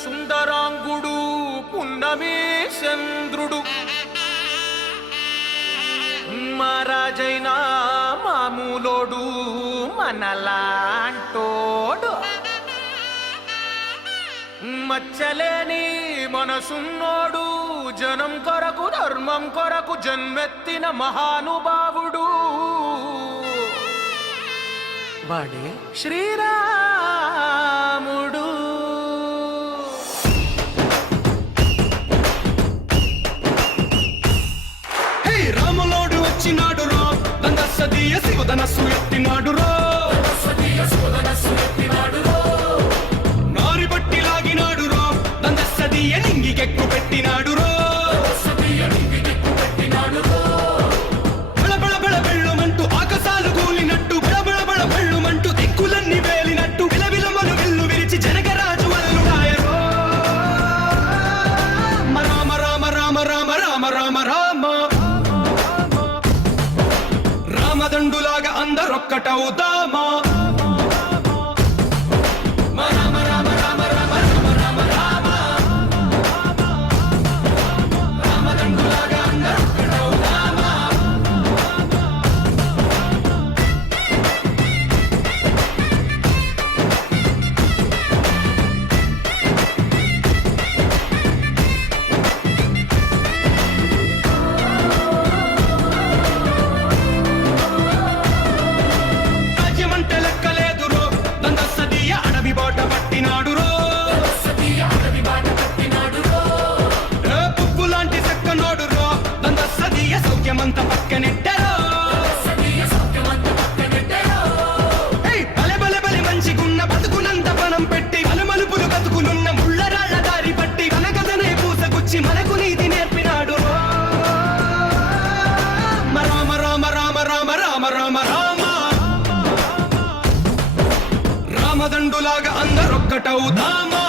సుందరాంగుడు పున్నమి చంద్రుడు మహారాజైన మామూలోడు మనలాంటోడు మచ్చలేని మనసున్నోడు జనం కొరకు ధర్మం కొరకు జన్మెత్తిన మహానుభావుడు వాడే శ్రీరాముడు. హే రాములోడు వచ్చినాడు రో దందసదీయ శివధనస్సు ఎత్తినాడు రో నారి బట్టి లాగినాడు రో దందసదీయ నింగికెక్కు పెట్టినాడు రో బళబళ బళ బెళ్ళుమంటూ ఆకాశాలు కూలినట్టు బళబళ బళ బెళ్ళుమంటూ దిక్కులన్నీ వేలినట్టు విలవిలమలు విల్లు విరిచి జనగరాజు అల్లుడాయరో రామ రామ రామ రామ రామ రామ రామ రామదండులాగా అందరొక్కటవుదామా సౌఖ్యమంత పక్కనెట్టరో బలె బలె బలె మంచిగున్న బతుకునంత పనం పెట్టి మలుమలుపులు బతుకులున్న ముళ్ళరాళ్ళ దారి పట్టి మన కథనే పూసగుచ్చి మనకు నీతి నేర్పినాడు రామ రామ రామ రామ రామ రామ రామ రామదండులాగా అందరొక్కటవుదామా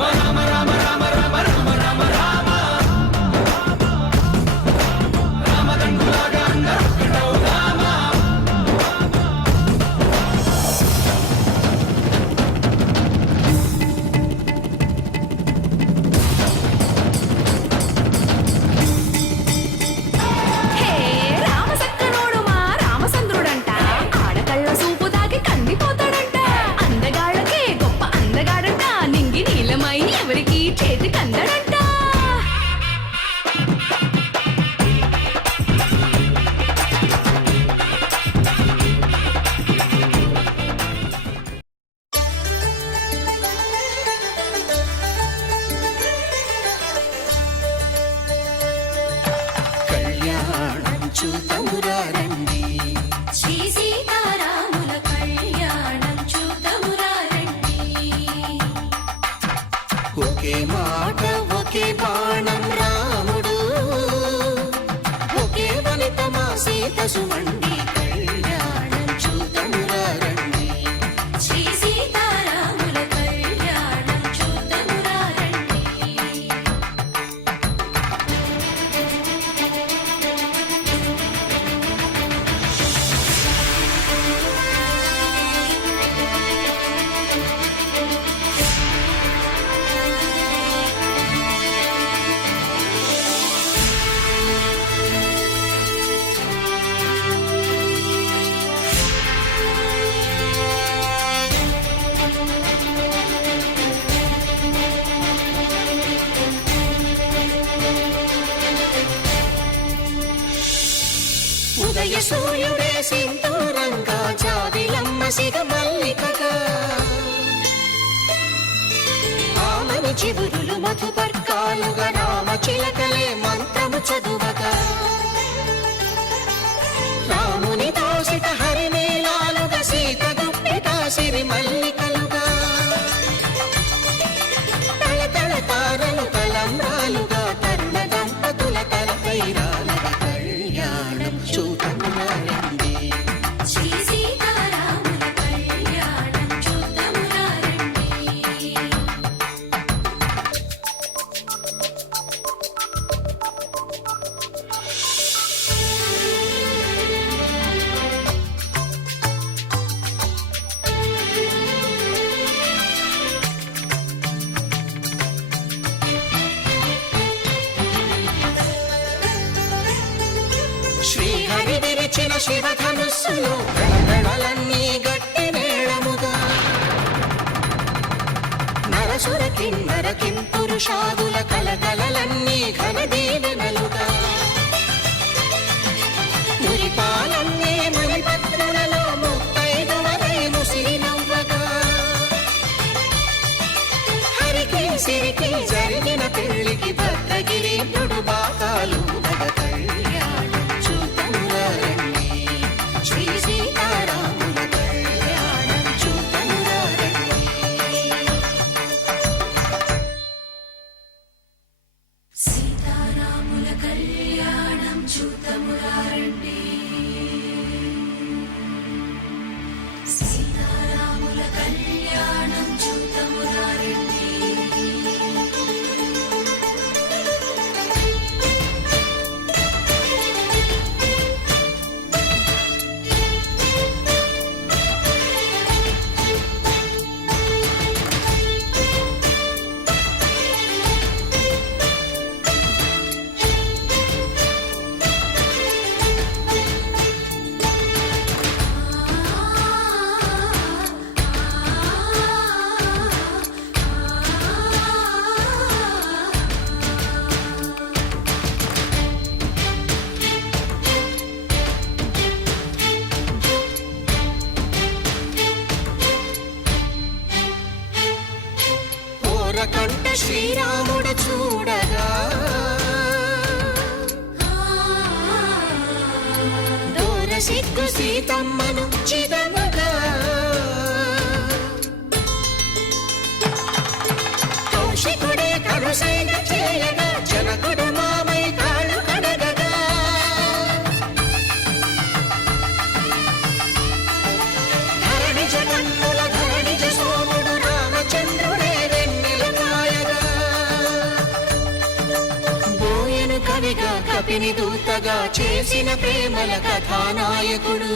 రామ రామ రామ రామ రామ రామ రామ రామదండులాగా అందరొక్కటవుదామా ఒకే మాట ఒకే బాణం రాముడు ఒకే వనిత మా సీత సుమండి కళ్యాణం చూతమురా రండి శ్రీ సీతారాముల కళ్యాణం చూతమురా రండి. ఉదయ సూర్యుడే సింధూరంగా జాబిలమ్మ సిగ మల్లికగా ఆమని చివురులు మధుపర్కాలుగా రామ చిలకలే మంత్రము చదువగా రాముని దోసిట హరినీలాలుగా సీత గుప్పిట సిరి మల్లికలుగా తల తల తారలు తలంబ్రాలుగా తరుణ దంపతుల తలపైరాలుగా కళ్యాణం చూతమురా రండి శ్రీ సీతారాముల కళ్యాణం చూతమురా రండి. శివధనుస్సులో గళగళలన్నీ గట్టి మేళముగా నరసుర కిన్నర పురుషాదుల కలకలలన్నీ ఘన దీవెనలుగా మురిపాలన్నీ మునిపత్రులలో ముత్తైదువరై ముసిరి నవ్వగా హరికి సిరికి జరిగిన పెళ్లికి భద్రగిరీంద్రుడు బాకాలు కళ్యాణం చూతమురారండి శ్రీ సీతారాముల కళ్యాణం చూతమురారండి సీతారాముల కళ్యాణం చూతమురారండి సీతారాముల కళ్యాణం చూతమురారండి కంట శ్రీరాముడు చూడగా దూర సిగ్గు సీతమ్మను చిదమగా కౌశికుడే కరుసైన చేయగా జనకుడు మామై కాళ్ళు కడగగా ధరణి జగన్నుల ధరణిజ సోముడు రామచంద్రుడే కవిగా కపిని దూతగా చేసిన ప్రేమల కథానాయకుడు